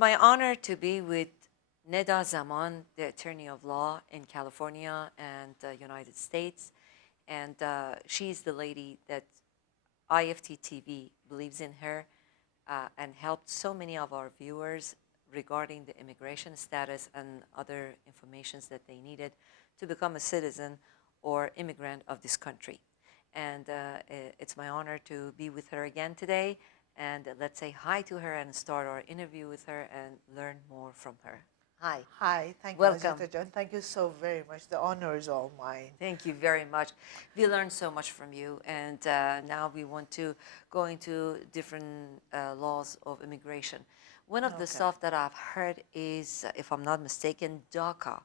my honor to be with Neda Zaman, the attorney of law in California and the United States. And she's the lady that IFT TV believes in her and helped so many of our viewers regarding the immigration status and other informations that they needed to become a citizen or immigrant of this country. And it's my honor to be with her again today. And let's say hi to her and start our interview with her and learn more from her. Hi. Hi, thank you, Welcome. Neda Zaman. Thank you so very much. The honor is all mine. Thank you very much. We learned so much from you, and now we want to go into different laws of immigration. One of the stuff that I've heard is, if I'm not mistaken, DOCA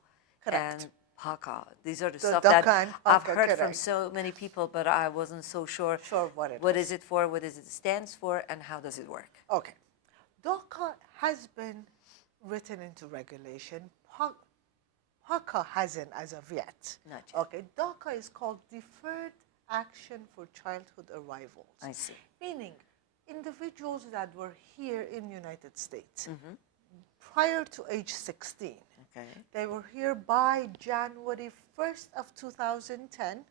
and PACA. These are the stuff that I've heard from so many people, but I wasn't so sure. What is it for, what does it stands for, and how does it work? Okay. DOCA has been written into regulation. PACA hasn't as of yet. Not yet. Okay. DOCA is called Deferred Action for Childhood Arrivals. I see. Meaning individuals that were here in the United States prior to age 16. Okay. They were here by January 1st of 2010.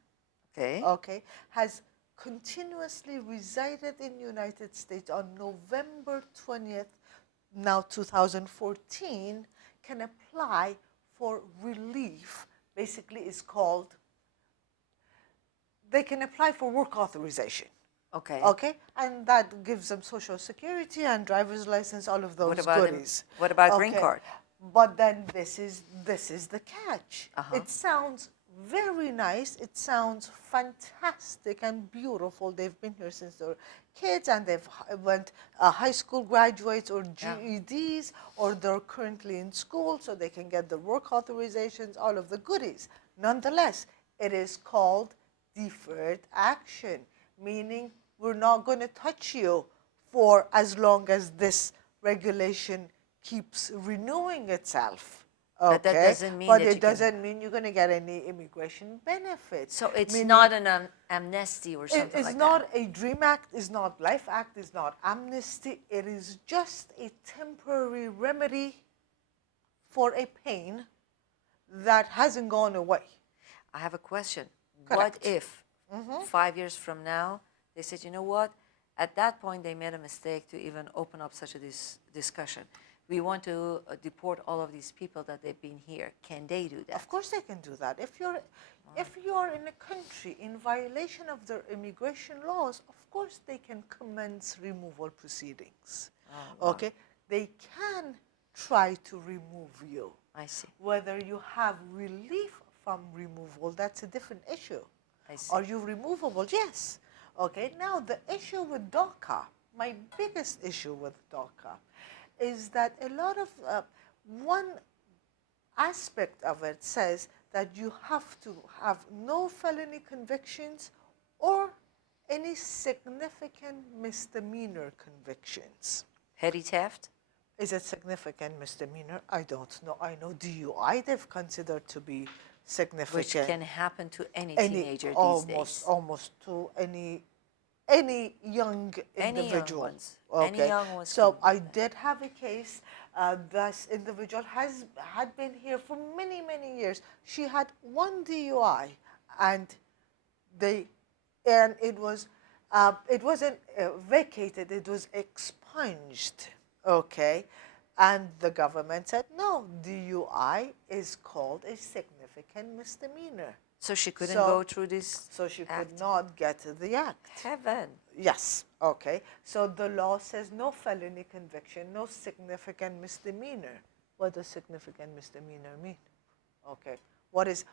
Okay. Okay. Has continuously resided in the United States on November 20th, now 2014, can apply for relief. Basically, it's called, they can apply for work authorization. Okay. Okay, and that gives them Social Security and driver's license, all of those goodies. What about green card? But then this is the catch. It sounds very nice. It sounds fantastic and beautiful. They've been here since they were kids, and they've went high school graduates or GEDs, or they're currently in school, so they can get the work authorizations, all of the goodies. Nonetheless, it is called deferred action, meaning we're not going to touch you for as long as this regulation keeps renewing itself. Okay. But that doesn't mean but it doesn't mean you're going to get any immigration benefits. So it's not an amnesty or something like that? It's not a DREAM Act, it's not Life Act, it's not amnesty. It is just a temporary remedy for a pain that hasn't gone away. I have a question. Correct. What if 5 years from now, they said, you know what, at that point they made a mistake to even open up such a discussion. We want to deport all of these people that they've been here. Can they do that? Of course they can do that. If you're in a country in violation of their immigration laws, of course they can commence removal proceedings. Okay? They can try to remove you. I see. Whether you have relief from removal, that's a different issue. I see. Are you removable? Yes. Okay, now the issue with DOCA, my biggest issue with DOCA, is that a lot of, one aspect of it says that you have to have no felony convictions or any significant misdemeanor convictions. Petty theft? Is it significant misdemeanor? I don't know. I know DUI they've considered to be significant. Which can happen to any teenager these days. Almost to any young individual. Any young ones. So I did have a case. This individual had been here for many, many years. She had one DUI, and it wasn't vacated. It was expunged. Okay, and the government said no. DUI is called a significant misdemeanor. So she couldn't go through this So she could not get the act. Heaven. Yes, okay. So the law says no felony conviction, no significant misdemeanor. What does significant misdemeanor mean? Okay. What is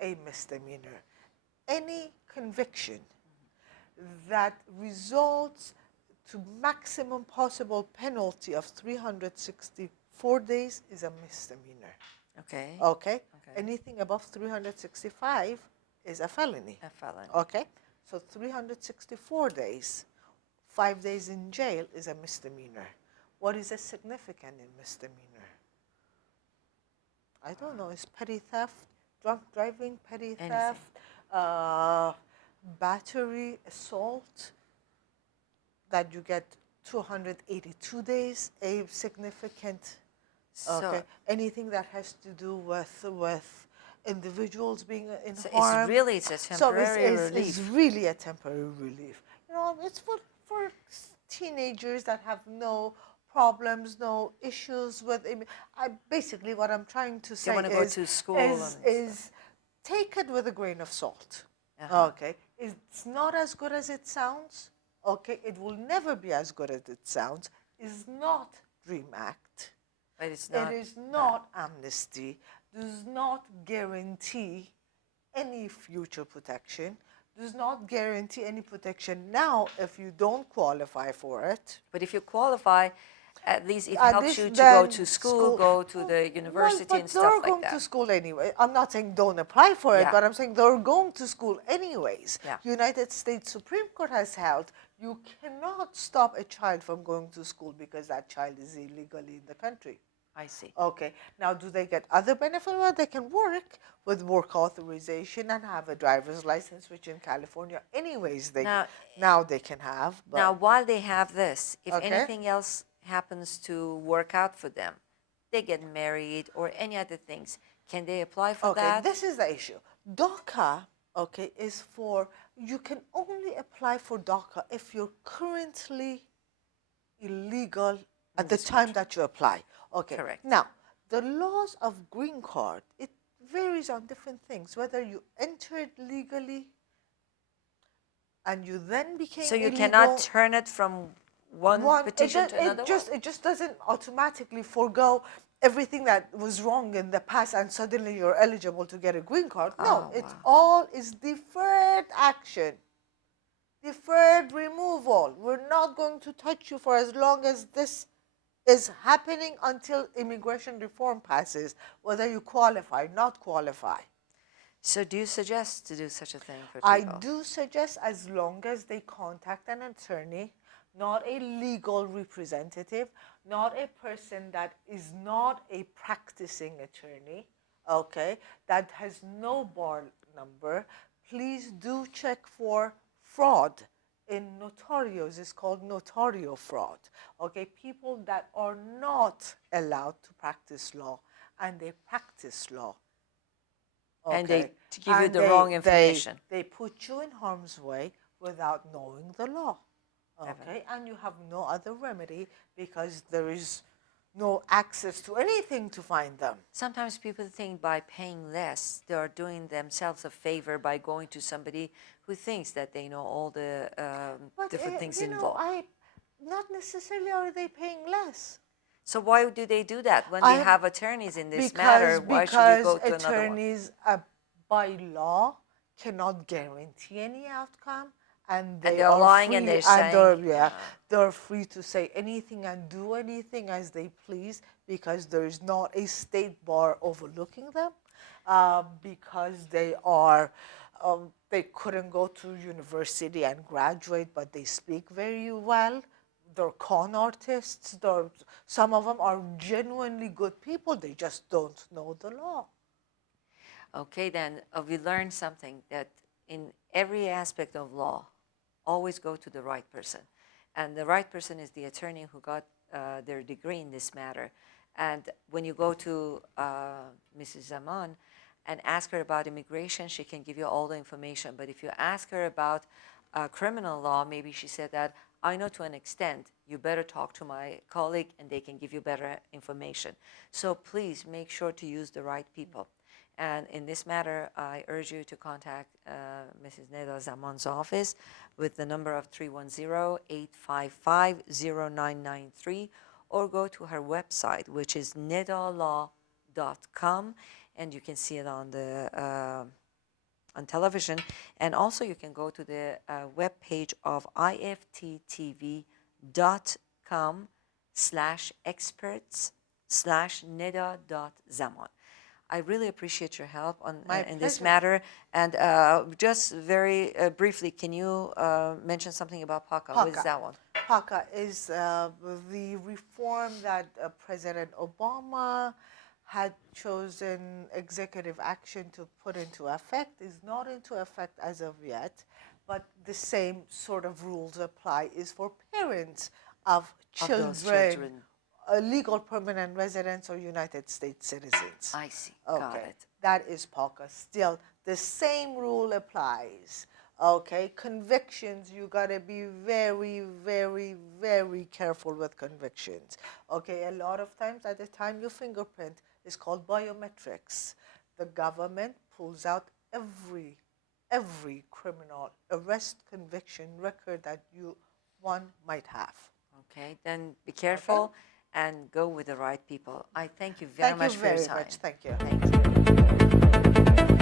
a misdemeanor? Any conviction that results to maximum possible penalty of 364 days is a misdemeanor. Okay. Okay. Anything above 365 is a felony. A felony. Okay. So 364 days, 5 days in jail is a misdemeanor. What is a significant misdemeanor? I don't know. It's petty theft, drunk driving, petty theft, battery, assault, that you get 282 days, a significant, So, anything that has to do with individuals being in so harm. it's a So temporary relief. it's really a temporary relief. You know, it's for teenagers that have no problems, no issues with. Basically, what I'm trying to say want to go to school is take it with a grain of salt. Okay, it's not as good as it sounds. Okay, it will never be as good as it sounds. It's not Dream Act. But it's not. It is not amnesty. Does not guarantee any future protection. Does not guarantee any protection now if you don't qualify for it. But if you qualify, at least it At helps least you to then go to school, go to the university well, and but stuff they're like going that. to school anyway. I'm not saying don't apply for it, Yeah. but I'm saying they're going to school anyways. Yeah. United States Supreme Court has held you cannot stop a child from going to school because that child is illegally in the country. I see. Okay. Now, do they get other benefits? Well, they can work with work authorization and have a driver's license, which in California, anyways, now they can have. But Now, while they have this, if Okay. anything else happens to work out for them, they get married or any other things, can they apply for Okay, that? this is the issue. DOCA, okay, is for, you can only apply for DOCA if you're currently illegal at the time that you apply. Okay. Correct. Now, the laws of green card, it varies on different things, whether you entered legally and you then became So you illegal. cannot turn it from one petition to another one? It just doesn't automatically forego everything that was wrong in the past and suddenly you're eligible to get a green card. No, Oh, it's wow. all is deferred action, deferred removal. We're not going to touch you for as long as this is happening until immigration reform passes, whether you qualify, not qualify. So do you suggest to do such a thing for I people? do suggest as long as they contact an attorney, not a legal representative, not a person that is not a practicing attorney, okay, that has no bar number. Please do check for fraud. In notarios, it's called notario fraud. Okay, people that are not allowed to practice law and they practice law. And they Okay. give you And the wrong information. They put you in harm's way without knowing the law. Okay, and you have no other remedy because there is no access to anything to find them. Sometimes people think by paying less, they are doing themselves a favor by going to somebody who thinks that they know all the different things you know, involved. not necessarily are they paying less. So why do they do that? When we have attorneys in this matter, why should you go to another one? Attorneys by law cannot guarantee any outcome, and they're lying and they're saying, they're free to say anything and do anything as they please because there is not a state bar overlooking them, because they couldn't go to university and graduate, but they speak very well. They're con artists. Some of them are genuinely good people. They just don't know the law. Okay, then we learned something, that in every aspect of law, always go to the right person. And the right person is the attorney who got their degree in this matter. And when you go to Mrs. Zaman and ask her about immigration, she can give you all the information. But if you ask her about criminal law, maybe she said that, I know to an extent, you better talk to my colleague and they can give you better information. So please make sure to use the right people. And in this matter, I urge you to contact Mrs. Neda Zaman's office with the number of 310-855-0993, or go to her website, which is nedalaw.com, and you can see it on the on television. And also you can go to the web page of iftTV.com/experts/neda.zaman. I really appreciate your help in this matter. And just very briefly, can you mention something about PACA? What is that one? PACA is the reform that President Obama had chosen executive action to put into effect. Is not into effect as of yet, but the same sort of rules apply is for parents of Of those children, children. Legal permanent residents or United States citizens. I see. Got it. That is POCA. Still, the same rule applies. Okay, convictions, you gotta be very, very, very careful with convictions. Okay, a lot of times at the time you fingerprint is called biometrics. The government pulls out every criminal arrest, conviction record that one might have. Okay, then be careful and go with the right people. I thank you very much for your time. Thank you very much. Thank you.